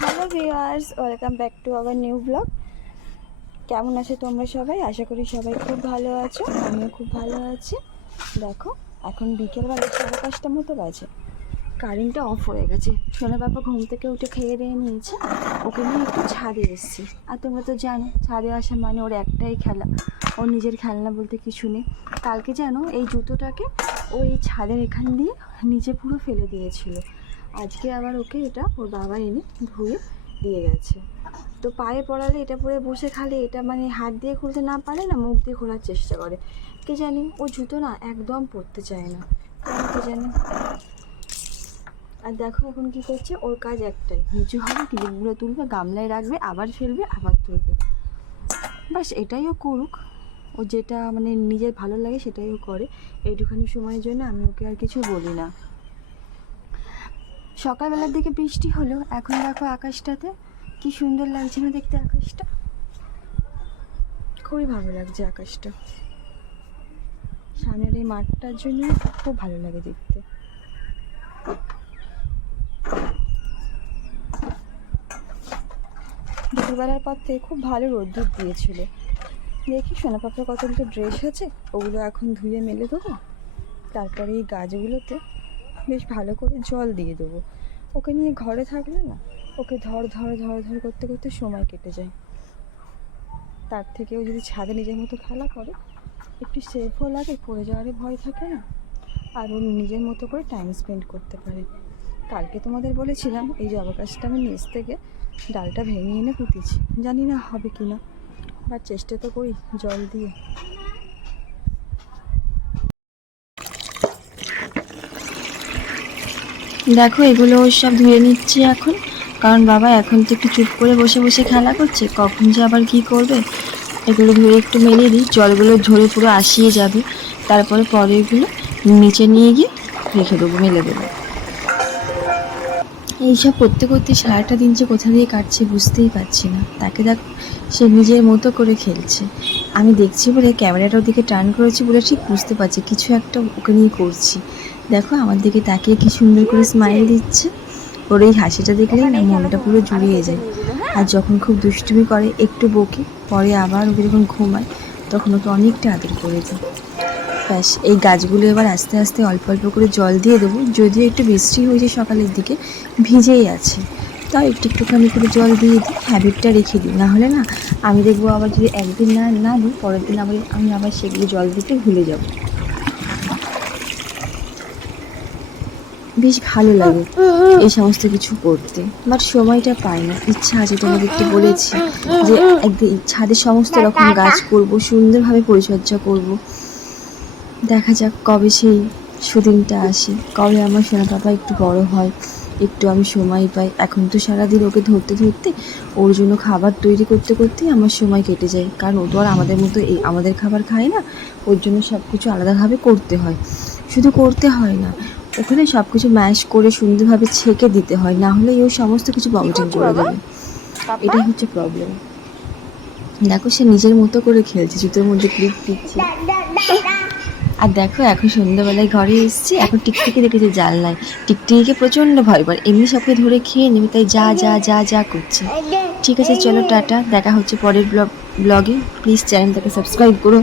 Hello viewers, welcome back to our new blog. কেমন আছো তোমরা সবাই? আশা করি সবাই খুব ভালো আছো, আমিও খুব ভালো আছি। দেখো, এখন বিকেলবেলা 5:30টার মতো বাজে, কারেন্টটা অফ হয়ে গেছে। সোনা বাবা ঘুম থেকে উঠে খেয়ে দিয়ে নিয়েছে, ওকে নিয়ে একটু ছাদে এসেছি। আর তোমরা তো জানো, ছাদে আসা মানে ওর একটাই খেলা, ওর নিজের খেলনা বলতে কিছু নেই। কালকে জানো, এই জুতোটাকে ও এই ছাদের এখান দিয়ে নিচে পুরো ফেলে দিয়েছিল। আজকে আবার ওকে এটা ওর বাবা এনে ধুয়ে দিয়ে গেছে। তো পায়ে পড়ালে এটা পরে বসে, খালি এটা মানে হাত দিয়ে খুলতে না পারে না, মুখ দিয়ে খোলার চেষ্টা করে। কে জানি, ও জুতো না একদম পরতে চায় না, কেন কে জানি। আর দেখো এখন কি করছে, ওর কাজ একটাই, নিচু হবে, ক্লিপগুলো তুলবে, গামলায় রাখবে, আবার ফেলবে, আবার তুলবে। বাস এটাই ও করুক, ও যেটা মানে নিজের ভালো লাগে সেটাই ও করে। এইটুখানি সময়ের জন্য আমি ওকে আর কিছু বলি না। সকালবেলার দিকে বৃষ্টি হলো, এখন দেখো আকাশটাতে কি সুন্দর লাগছে না দেখতে। আকাশটা খুবই ভালো লাগছে, আকাশটা সামনের এই মাঠটার জন্য খুব ভালো লাগে দেখতে। দুপুরবেলার পর থেকে খুব ভালো রোদ্দুর দিয়েছিল। দেখি সোনা পাপার কতগুলো ড্রেস আছে, ওগুলো এখন ধুয়ে মেলে দেবো। তারপরে এই গাছগুলোতে বেশ ভালো করে জল দিয়ে দেবো। ওকে নিয়ে ঘরে থাকলে না, ওকে ধর ধর ধর ধর করতে করতে সময় কেটে যায়। তার থেকেও যদি ছাদে নিজের মতো খেলা করে, একটু সেফও লাগে, পড়ে যাওয়ারও ভয় থাকে না, আর ও নিজের মতো করে টাইম স্পেন্ড করতে পারে। কালকে তোমাদের বলেছিলাম এই জবা গাছটা আমি নিচ থেকে ডালটা ভেঙে এনে পুঁতেছি, জানি না হবে কি না, আর চেষ্টা তো করি জল দিয়ে। দেখো এগুলো সব ধুয়ে নিচ্ছি এখন, কারণ বাবা এখন তো একটু চুপ করে বসে বসে খেলা করছে, কখন যে আবার কি করবে। এগুলো ধুয়ে একটু মেলে দিই, জলগুলো ঝরে পুরো আসিয়ে যাবে। তারপরে পরেরগুলো নিচে নিয়ে গিয়ে রেখে দেবো, মেলে দেবো। এইসব করতে করতে সারাটা দিন যে কোথা দিয়ে কাটছে বুঝতেই পারছি না। তাকে দেখো, সে নিজের মতো করে খেলছে। আমি দেখছি বলে ক্যামেরাটার দিকে টার্ন করেছি বলে ঠিক বুঝতে পারছি কিছু একটা ওকে নিয়ে করছি। দেখো আমার দিকে তাকিয়ে কি সুন্দর করে স্মাইল দিচ্ছে। ওর এই হাসিটা দেখলেই না মনটা পুরো জুড়িয়ে যায়। আর যখন খুব দুষ্টুমি করে, একটু বকে, পরে আবার ওকে যখন ঘুমায় তখন ওকে অনেকটা আদর করে দিই। ব্যাস, এই গাছগুলো এবার আস্তে আস্তে অল্প অল্প করে জল দিয়ে দেবো। যদিও একটু বৃষ্টি হয়েছে সকালের দিকে, ভিজেই আছে, তাও একটু একটুখানি করে জল দিয়ে দিই, হ্যাবিটটা রেখে দিই। নাহলে না আমি দেখবো আবার যদি একদিন না না দিই, পরের দিন আমি আবার সেগুলো জল দিতে ভুলে যাব। বেশ ভালো লাগে এই সমস্ত কিছু করতে, বাট সময়টা পাই না। ইচ্ছা আছে, তোমাদের একটু বলেছি যে একদিন ছাদে সমস্ত রকম গাছ করবো, সুন্দরভাবে পরিচর্যা করব। দেখা যাক কবে সেই সুদিনটা আসে, কবে আমার সোনা পাপা একটু বড় হয়, একটু আমি সময় পাই। এখন তো সারাদিন ওকে ধরতে ধরতে, ওর জন্য খাবার তৈরি করতে করতেই আমার সময় কেটে যায়। কারণ ও তো আর আমাদের মতো এই আমাদের খাবার খায় না, ওর জন্য সব কিছু আলাদাভাবে করতে হয়। শুধু করতে হয় না, ওখানে সব কিছু ম্যাশ করে সুন্দরভাবে ছেঁকে দিতে হয়, না হলে ও সমস্ত কিছু ভমিটিং করে দেবে। এটাই হচ্ছে প্রবলেম। দেখো সে নিজের মতো করে খেলছে, জুতোর মধ্যে ক্লিপ দিচ্ছে। আর দেখো এখন সন্ধ্যাবেলায় ঘরে এসেছি, এখন টিকটিকি দেখেছে জানলায়। টিকটিকিকে প্রচণ্ড ভয় পায়, এমনি সবকে ধরে খেয়ে নেবে, তাই যা যা যা যা করছে। ঠিক আছে, চলো টাটা, দেখা হচ্ছে পরের ব্লগে। প্লিজ চ্যানেলটাকে সাবস্ক্রাইব করো।